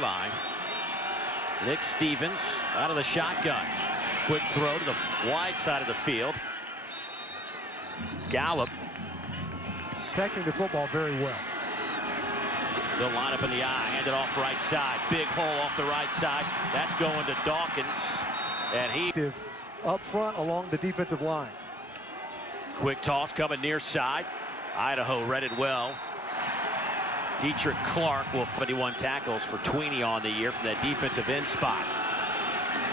line. Nick Stevens out of the shotgun. Quick throw to the wide side of the field. Gallup protecting the football very well. They'll line up in the eye, hand it off right side. Big hole off the right side. That's going to Dawkins. And he up front along the defensive line. Quick toss coming near side. Idaho read it well. Dietrich Clark will 51 tackles for Tweeney on the year from that defensive end spot.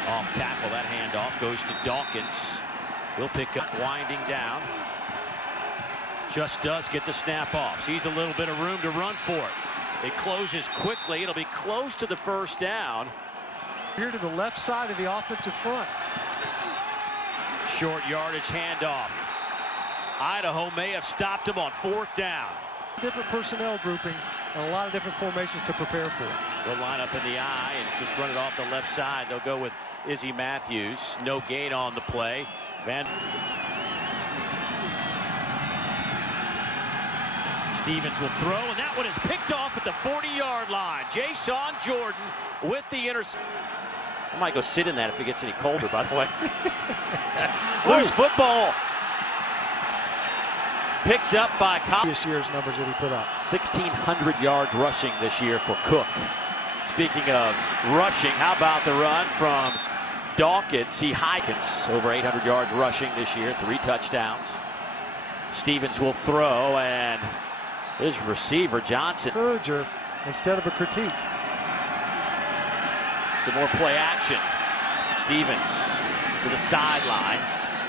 Off tackle, that handoff goes to Dawkins. He'll pick up winding down. Just does get the snap off. Sees a little bit of room to run for it. It closes quickly. It'll be close to the first down. Here to the left side of the offensive front. Short yardage handoff. Idaho may have him on 4th down. Different personnel groupings and a lot of different formations to prepare for. They'll line up in the eye and just run it off the left side. They'll go with Izzy Matthews. No gain on the play. Stevens will throw, and that one is picked off at the 40-yard line. Jason Jordan with the interception. I might go sit in that if it gets any colder, by the way. Loose football. Picked up by this year's numbers that he put up. 1,600 yards rushing this year for Cook. Speaking of rushing, how about the run from Dawkins? He hikens over 800 yards rushing this year, 3 touchdowns. Stevens will throw, and his receiver, Johnson. Encourager instead of a critique. Some more play action. Stevens to the sideline.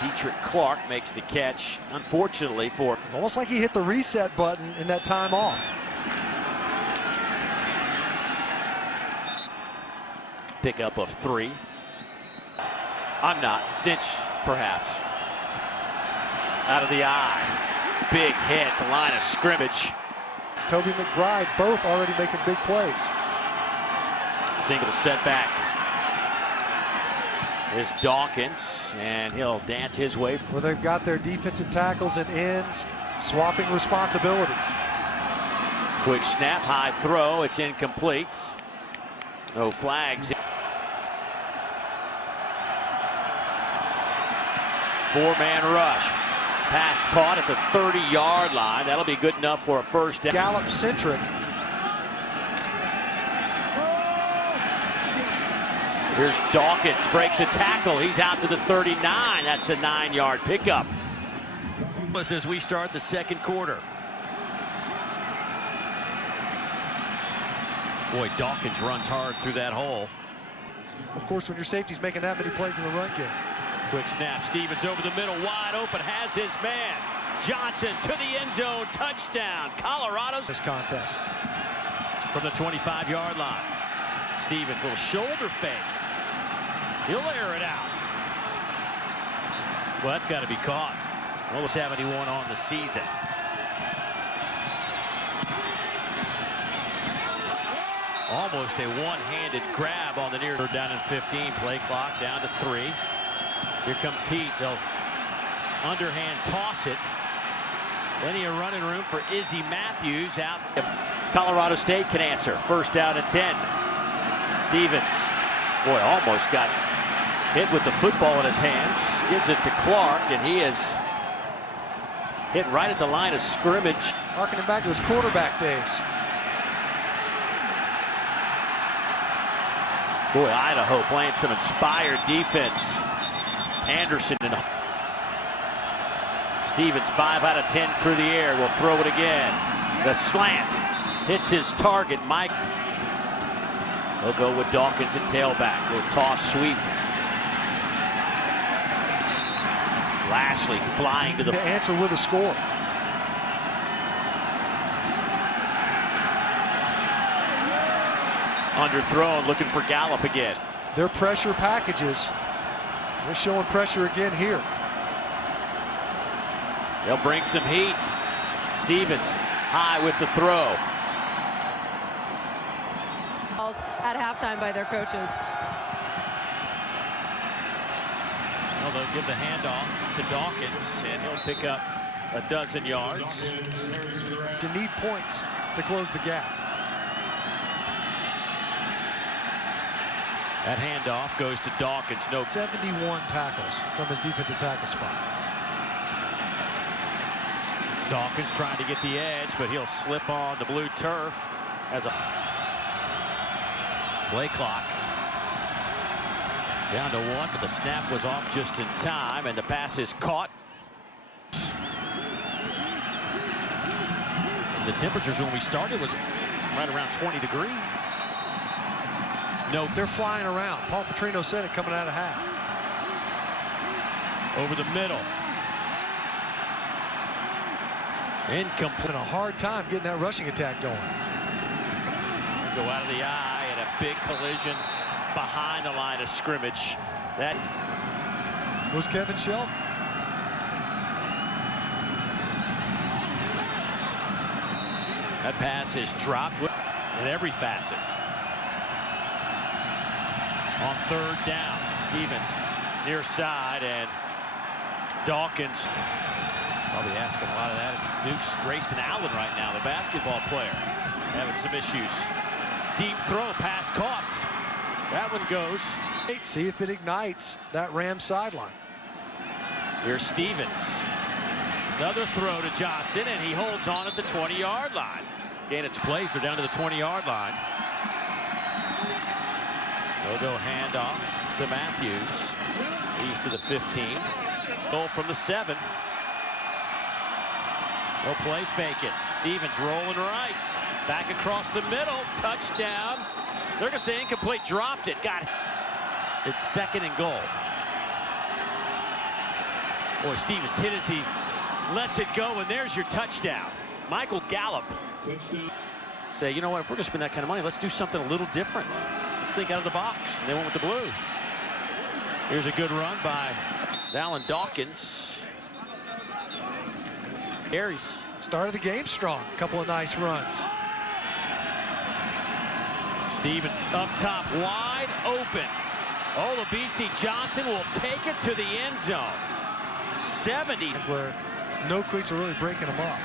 Dietrich Clark makes the catch, unfortunately for. It's almost like he hit the reset button in that time off. Pickup of 3. I'm not. Stitch, perhaps. Out of the eye. Big hit, the line of scrimmage. Toby McBride both already making big plays. Single setback. Is Dawkins, and he'll dance his way. Well, they've got their defensive tackles and ends swapping responsibilities. Quick snap, high throw. It's incomplete. No flags. 4-man rush. Pass caught at the 30-yard line. That'll be good enough for a first down. Gallup centric. Here's Dawkins, breaks a tackle. He's out to the 39. That's a 9-yard pickup. As we start the second quarter. Boy, Dawkins runs hard through that hole. Of course, when your safety's making that many plays in the run game. Quick snap. Stevens over the middle, wide open, has his man. Johnson to the end zone, touchdown. Colorado's this contest. From the 25-yard line. Stevens, little shoulder fake. He'll air it out. Well, that's got to be caught. Well, 71 on the season. Almost a one-handed grab on the near. Down in 15. Play clock down to 3. Here comes Heat. They'll underhand toss it. Plenty of running room for Izzy Matthews out. Colorado State can answer. First down and 10. Stevens, boy, almost got hit with the football in his hands. Gives it to Clark, and he is hit right at the line of scrimmage. Harkening back to his quarterback days. Boy, Idaho playing some inspired defense. Anderson and Stevens 5 out of 10 through the air. Will throw it again. The slant hits his target. Mike. They'll go with Dawkins at tailback. They'll toss sweep. Lashley flying to the answer with a score. Underthrown, looking for Gallup again. Their pressure packages. They're showing pressure again here. They'll bring some heat. Stevens high with the throw. At halftime by their coaches. Well, they'll give the handoff to Dawkins, and he'll pick up a dozen yards. To need points to close the gap. That handoff goes to Dawkins. No. 71 tackles from his defensive tackle spot. Dawkins trying to get the edge, but he'll slip on the blue turf as a play clock. Down to 1, but the snap was off just in time, and the pass is caught. The temperatures when we started was right around 20 degrees. No, they're flying around. Paul Petrino said it coming out of half. Over the middle. Incomplete. A hard time getting that rushing attack going. Go out of the eye, and a big collision behind the line of scrimmage. That was Kevin Shelton. That pass is dropped in every facet. On 3rd down, Stevens near side, and Dawkins probably asking a lot of that of Duke's Grayson Allen right now, the basketball player, having some issues. Deep throw, pass caught. That one goes. See if it ignites that Rams sideline. Here's Stevens. Another throw to Johnson, and he holds on at the 20-yard line. Gain its place. They're down to the 20-yard line. They'll go handoff to Matthews. He's to the 15. Goal from the 7. They'll play fake it. Stevens rolling right. Back across the middle. Touchdown. They're going to say incomplete. Dropped it. Got it. It's 2nd and goal. Boy, Stevens hit as he lets it go, and there's your touchdown. Michael Gallup. Say, you know what, if we're going to spend that kind of money, let's do something a little different. Let's think out of the box. And they went with the blue. Here's a good run by Alan Dawkins. Carries. Started the game strong. A couple of nice runs. Stevens up top, wide open. Olabisi Johnson will take it to the end zone. 70. Where no cleats are really breaking them up.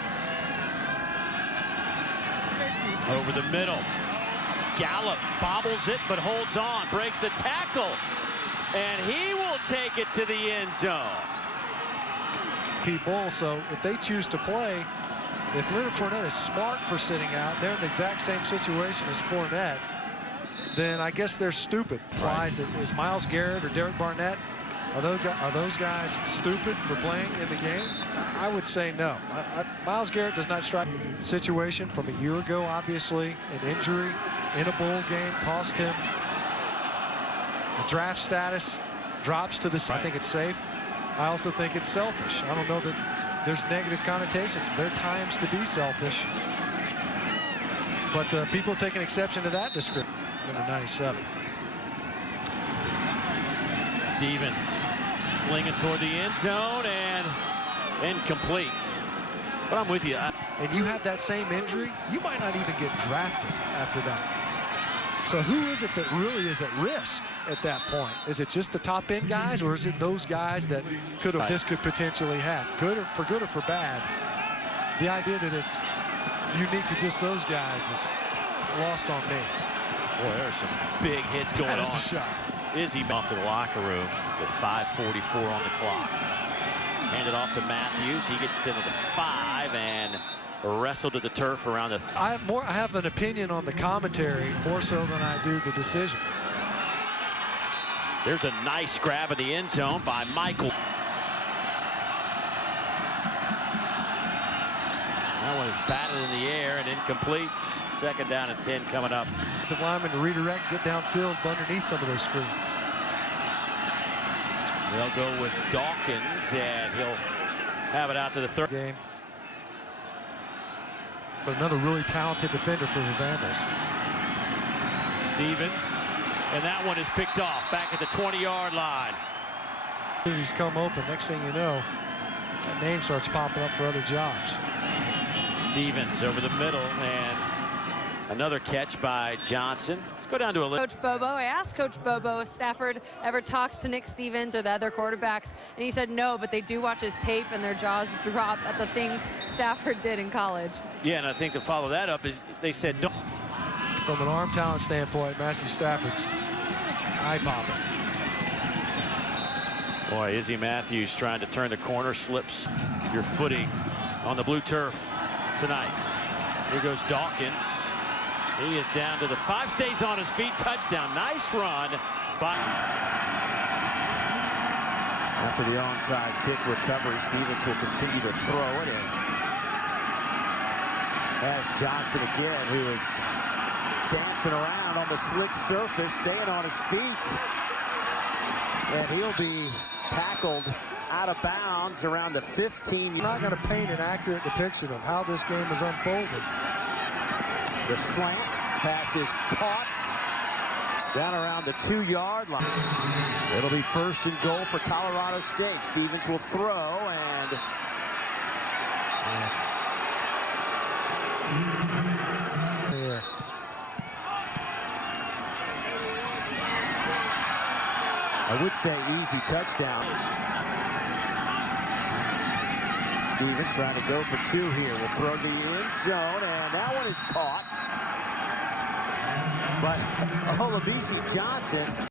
Over the middle. Gallup bobbles it, but holds on, breaks the tackle, and he will take it to the end zone. Pete Bull, so if they choose to play, if Leonard Fournette is smart for sitting out, they're in the exact same situation as Fournette, then I guess they're stupid. Applies it. Is Myles Garrett or Derek Barnett, are those guys stupid for playing in the game? I would say no. Myles Garrett does not strike. Situation from a year ago, obviously, an injury in a bowl game cost him a draft status, drops to the side. I think it's safe. I also think it's selfish. I don't know that there's negative connotations. There are times to be selfish. But people taking exception to that description. Number 97. Stevens slinging toward the end zone and incomplete. But I'm with you. And you have that same injury, you might not even get drafted after that. So who is it that really is at risk at that point? Is it just the top end guys, or is it those guys that could have this could potentially have? Good or for bad. The idea that it's unique to just those guys is lost on me. Boy, there's some big hits going on. That is a shot. Izzy off to the locker room with 5:44 on the clock. Handed off to Matthews. He gets it to the 5 and wrestled to the turf around the. I have an opinion on the commentary more so than I do the decision. There's a nice grab in the end zone by Michael. That one is batted in the air and incomplete. 2nd down and 10 coming up. Defensive lineman to redirect, get downfield underneath some of those screens. They'll go with Dawkins, and he'll have it out to the 3rd game. But another really talented defender for the Vandals. Stevens, and that one is picked off back at the 20-yard line. He's come open. Next thing you know, that name starts popping up for other jobs. Stevens over the middle, and another catch by Johnson. Let's go down to a Coach Bobo. I asked Coach Bobo if Stafford ever talks to Nick Stevens or the other quarterbacks, and he said no, but they do watch his tape and their jaws drop at the things Stafford did in college. Yeah, and I think to follow that up is they said don't. From an arm talent standpoint, Matthew Stafford's eye-popping. Boy, Izzy Matthews trying to turn the corner, slips your footing on the blue turf tonight. Here goes Dawkins. He is down to the 5, stays on his feet, touchdown. Nice run by. After the onside kick recovery, Stevens will continue to throw it in. As Johnson again, who is dancing around on the slick surface, staying on his feet. And he'll be tackled out of bounds around the 15. I'm not going to paint an accurate depiction of how this game is unfolding. The slant pass is caught down around the 2-yard line. It'll be 1st and goal for Colorado State. Stevens will throw, and I would say easy touchdown. Stevens trying to go for 2 here. Will throw the end zone, and that one is caught. But Olabisi Johnson